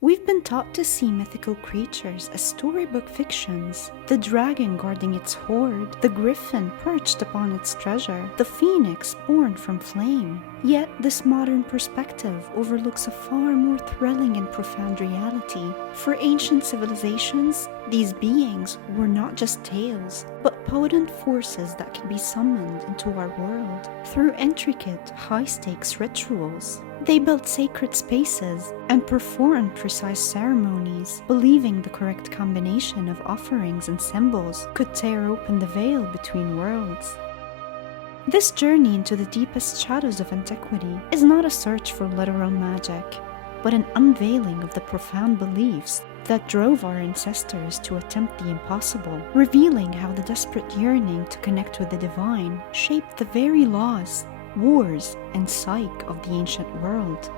We've been taught to see mythical creatures as storybook fictions, the dragon guarding its hoard, the griffin perched upon its treasure, the phoenix born from flame. Yet this modern perspective overlooks a far more thrilling and profound reality. For ancient civilizations, these beings were not just tales, but potent forces that can be summoned into our world through intricate, high-stakes rituals. They built sacred spaces and performed precise ceremonies, believing the correct combination of offerings and symbols could tear open the veil between worlds. This journey into the deepest shadows of antiquity is not a search for literal magic, but an unveiling of the profound beliefs that drove our ancestors to attempt the impossible, revealing how the desperate yearning to connect with the divine shaped the very laws, wars, and psyche of the ancient world.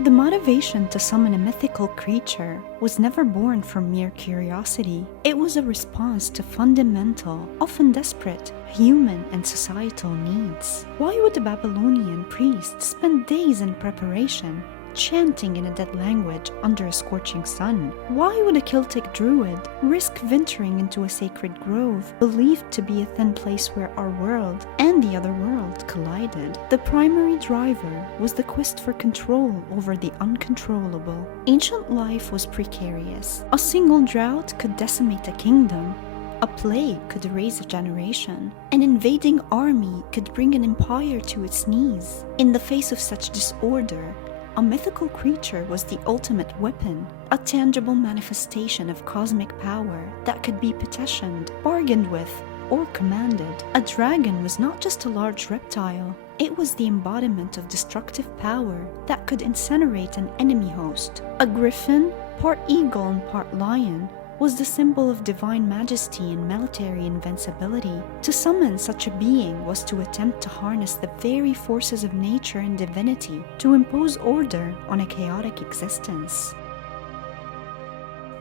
The motivation to summon a mythical creature was never born from mere curiosity. It was a response to fundamental, often desperate, human and societal needs. Why would a Babylonian priest spend days in preparation, chanting in a dead language under a scorching sun? Why would a Celtic druid risk venturing into a sacred grove believed to be a thin place where our world and the other world collided? The primary driver was the quest for control over the uncontrollable. Ancient life was precarious. A single drought could decimate a kingdom. A plague could erase a generation. An invading army could bring an empire to its knees. In the face of such disorder, a mythical creature was the ultimate weapon, a tangible manifestation of cosmic power that could be petitioned, bargained with, or commanded. A dragon was not just a large reptile, it was the embodiment of destructive power that could incinerate an enemy host. A griffin, part eagle and part lion, was the symbol of divine majesty and military invincibility. To summon such a being was to attempt to harness the very forces of nature and divinity to impose order on a chaotic existence.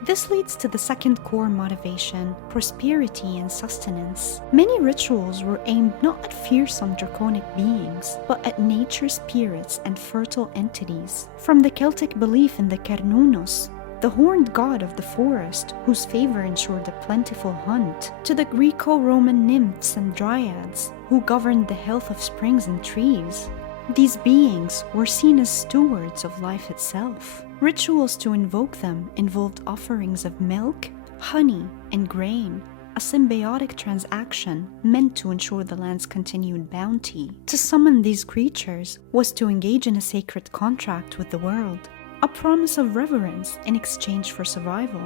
This leads to the second core motivation, prosperity and sustenance. Many rituals were aimed not at fearsome draconic beings, but at nature's spirits and fertile entities. From the Celtic belief in the Cernunnos, the horned god of the forest, whose favor ensured a plentiful hunt, to the Greco-Roman nymphs and dryads, who governed the health of springs and trees. These beings were seen as stewards of life itself. Rituals to invoke them involved offerings of milk, honey, and grain, a symbiotic transaction meant to ensure the land's continued bounty. To summon these creatures was to engage in a sacred contract with the world, a promise of reverence in exchange for survival.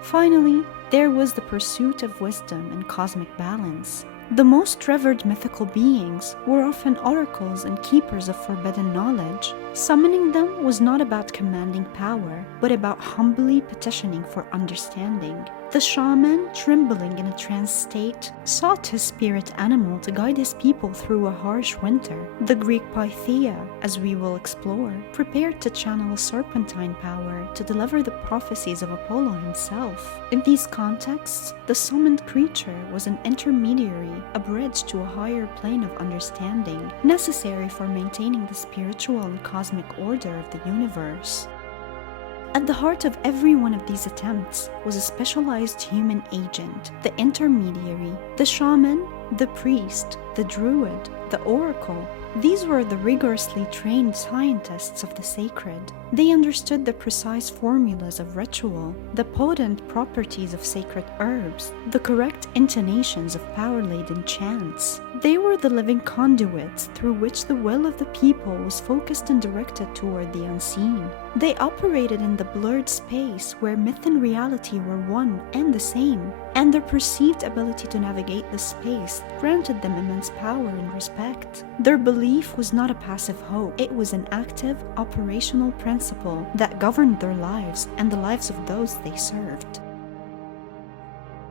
Finally, there was the pursuit of wisdom and cosmic balance. The most revered mythical beings were often oracles and keepers of forbidden knowledge. Summoning them was not about commanding power, but about humbly petitioning for understanding. The shaman, trembling in a trance state, sought his spirit animal to guide his people through a harsh winter. The Greek Pythia, as we will explore, prepared to channel serpentine power to deliver the prophecies of Apollo himself. In these contexts, the summoned creature was an intermediary, a bridge to a higher plane of understanding, necessary for maintaining the spiritual and cosmic order of the universe. At the heart of every one of these attempts was a specialized human agent, the intermediary, the shaman, the priest, the druid, the oracle. These were the rigorously trained scientists of the sacred. They understood the precise formulas of ritual, the potent properties of sacred herbs, the correct intonations of power-laden chants. They were the living conduits through which the will of the people was focused and directed toward the unseen. They operated in the blurred space where myth and reality were one and the same, and their perceived ability to navigate the space granted them immense power and respect. Their belief was not a passive hope, it was an active, operational principle that governed their lives and the lives of those they served.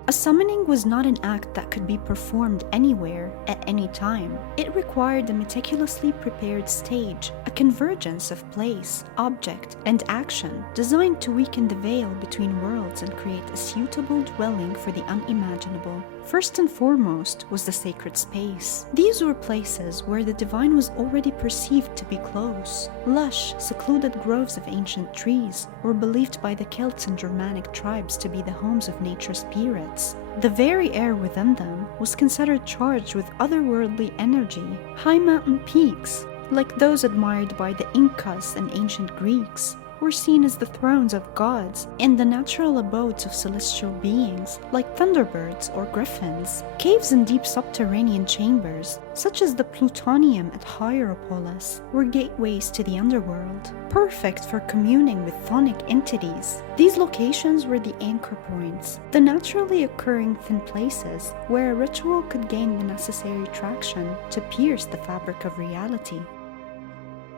A summoning was not an act that could be performed anywhere, at any time. It required a meticulously prepared stage, a convergence of place, object, and action, designed to weaken the veil between worlds and create a suitable dwelling for the unimaginable. First and foremost was the sacred space. These were places where the divine was already perceived to be close. Lush, secluded groves of ancient trees were believed by the Celts and Germanic tribes to be the homes of nature spirits. The very air within them was considered charged with otherworldly energy. High mountain peaks, like those admired by the Incas and ancient Greeks, were seen as the thrones of gods and the natural abodes of celestial beings, like thunderbirds or griffins. Caves and deep subterranean chambers, such as the Plutonium at Hierapolis, were gateways to the underworld, perfect for communing with chthonic entities. These locations were the anchor points, the naturally occurring thin places where a ritual could gain the necessary traction to pierce the fabric of reality.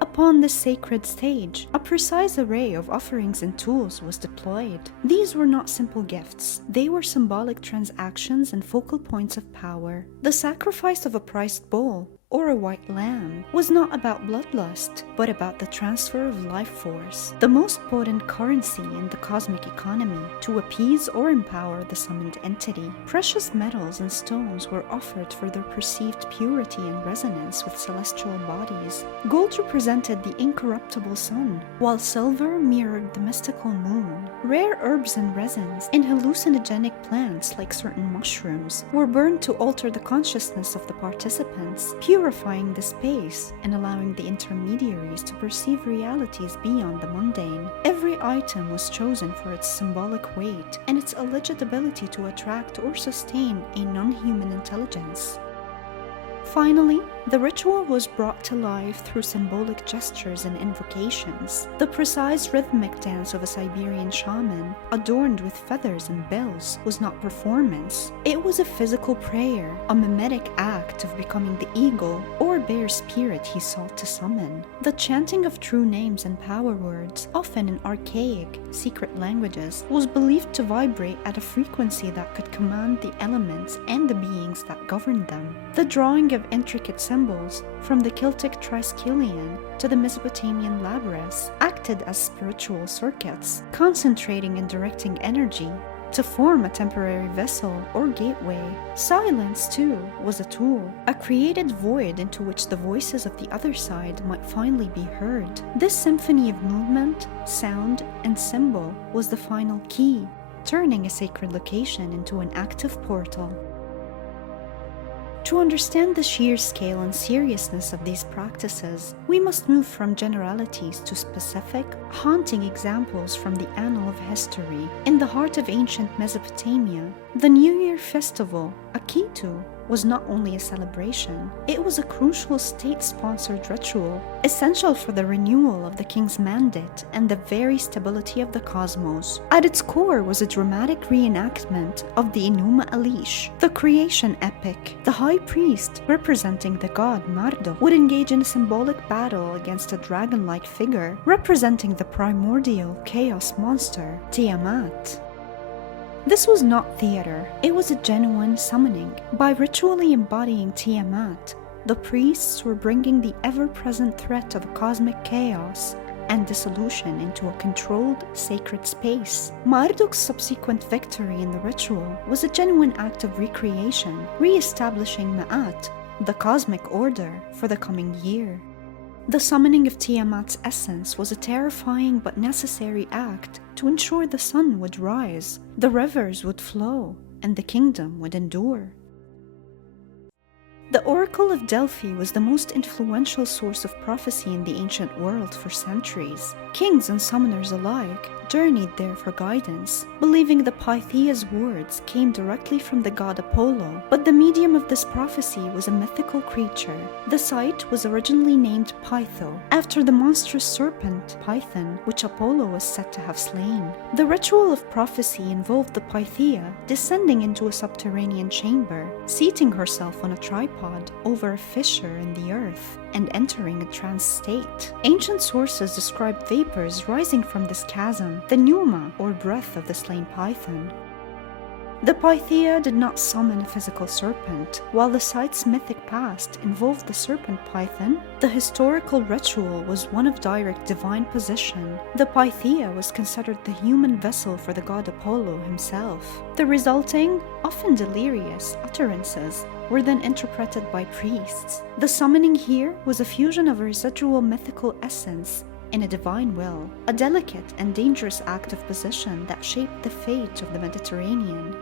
Upon this sacred stage, a precise array of offerings and tools was deployed. These were not simple gifts. They were symbolic transactions and focal points of power. The sacrifice of a prized bull or a white lamb was not about bloodlust, but about the transfer of life force, the most potent currency in the cosmic economy, to appease or empower the summoned entity. Precious metals and stones were offered for their perceived purity and resonance with celestial bodies. Gold represented the incorruptible sun, while silver mirrored the mystical moon. Rare herbs and resins and hallucinogenic plants like certain mushrooms were burned to alter the consciousness of the participants, purifying the space and allowing the intermediaries to perceive realities beyond the mundane. Every item was chosen for its symbolic weight and its alleged ability to attract or sustain a non-human intelligence. Finally, the ritual was brought to life through symbolic gestures and invocations. The precise rhythmic dance of a Siberian shaman, adorned with feathers and bells, was not performance. It was a physical prayer, a mimetic act of becoming the eagle or bear spirit he sought to summon. The chanting of true names and power words, often in archaic, secret languages, was believed to vibrate at a frequency that could command the elements and the beings that governed them. The drawing of intricate symbols, from the Celtic Triskelion to the Mesopotamian labyrinths, acted as spiritual circuits, concentrating and directing energy to form a temporary vessel or gateway. Silence, too, was a tool, a created void into which the voices of the other side might finally be heard. This symphony of movement, sound, and symbol was the final key, turning a sacred location into an active portal. To understand the sheer scale and seriousness of these practices, we must move from generalities to specific, haunting examples from the annal of history. In the heart of ancient Mesopotamia, the New Year festival, Akitu, was not only a celebration, it was a crucial state-sponsored ritual, essential for the renewal of the king's mandate and the very stability of the cosmos. At its core was a dramatic reenactment of the Enuma Elish, the creation epic. The high priest, representing the god Marduk, would engage in a symbolic battle against a dragon-like figure, representing the primordial chaos monster, Tiamat. This was not theater, it was a genuine summoning. By ritually embodying Tiamat, the priests were bringing the ever-present threat of cosmic chaos and dissolution into a controlled, sacred space. Marduk's subsequent victory in the ritual was a genuine act of recreation, re-establishing Ma'at, the cosmic order, for the coming year. The summoning of Tiamat's essence was a terrifying but necessary act to ensure the sun would rise, the rivers would flow, and the kingdom would endure. The Oracle of Delphi was the most influential source of prophecy in the ancient world for centuries. Kings and summoners alike journeyed there for guidance, believing the Pythia's words came directly from the god Apollo, but the medium of this prophecy was a mythical creature. The site was originally named Pytho, after the monstrous serpent Python, which Apollo was said to have slain. The ritual of prophecy involved the Pythia descending into a subterranean chamber, seating herself on a tripod over a fissure in the earth, and entering a trance state. Ancient sources describe vapors rising from this chasm, the pneuma or breath of the slain python. The Pythia did not summon a physical serpent. While the site's mythic past involved the serpent python, the historical ritual was one of direct divine possession. The Pythia was considered the human vessel for the god Apollo himself. The resulting, often delirious, utterances were then interpreted by priests. The summoning here was a fusion of a residual mythical essence in a divine will, a delicate and dangerous act of possession that shaped the fate of the Mediterranean.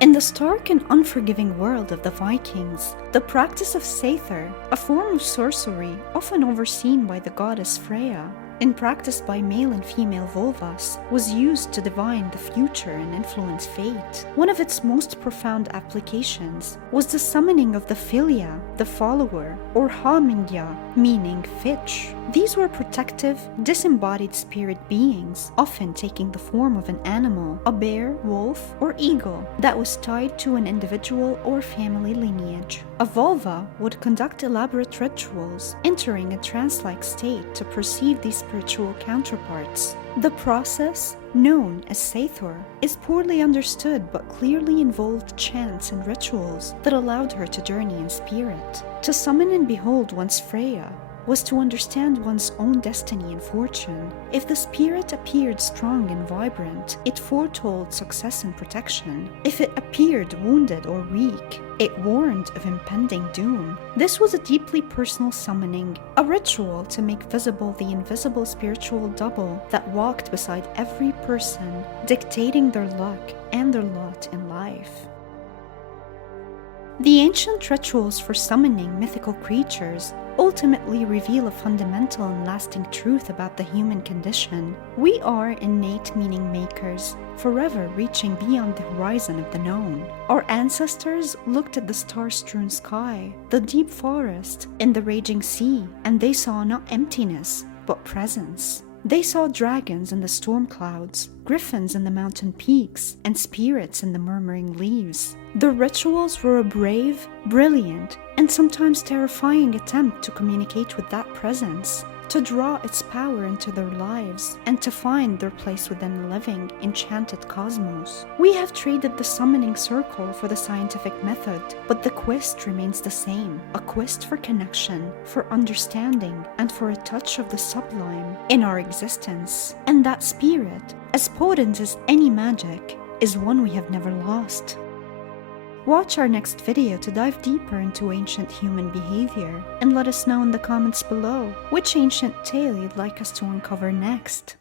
In the stark and unforgiving world of the Vikings, the practice of Seithar, a form of sorcery often overseen by the goddess Freya, and practiced by male and female vulvas, was used to divine the future and influence fate. One of its most profound applications was the summoning of the Filia, the follower, or Hamingya, meaning fitch. These were protective, disembodied spirit beings, often taking the form of an animal, a bear, wolf, or eagle, that was tied to an individual or family lineage. A vulva would conduct elaborate rituals, entering a trance-like state to perceive these spiritual counterparts. The process, known as Seithar, is poorly understood but clearly involved chants and rituals that allowed her to journey in spirit. To summon and behold one's Freya was to understand one's own destiny and fortune. If the spirit appeared strong and vibrant, it foretold success and protection. If it appeared wounded or weak, it warned of impending doom. This was a deeply personal summoning, a ritual to make visible the invisible spiritual double that walked beside every person, dictating their luck and their lot in life. The ancient rituals for summoning mythical creatures ultimately reveal a fundamental and lasting truth about the human condition. We are innate meaning makers, forever reaching beyond the horizon of the known. Our ancestors looked at the star-strewn sky, the deep forest, and the raging sea, and they saw not emptiness, but presence. They saw dragons in the storm clouds, griffins in the mountain peaks, and spirits in the murmuring leaves. The rituals were a brave, brilliant, and sometimes terrifying attempt to communicate with that presence, to draw its power into their lives, and to find their place within the living, enchanted cosmos. We have traded the summoning circle for the scientific method, but the quest remains the same, a quest for connection, for understanding, and for a touch of the sublime in our existence. And that spirit, as potent as any magic, is one we have never lost. Watch our next video to dive deeper into ancient human behavior, and let us know in the comments below which ancient tale you'd like us to uncover next.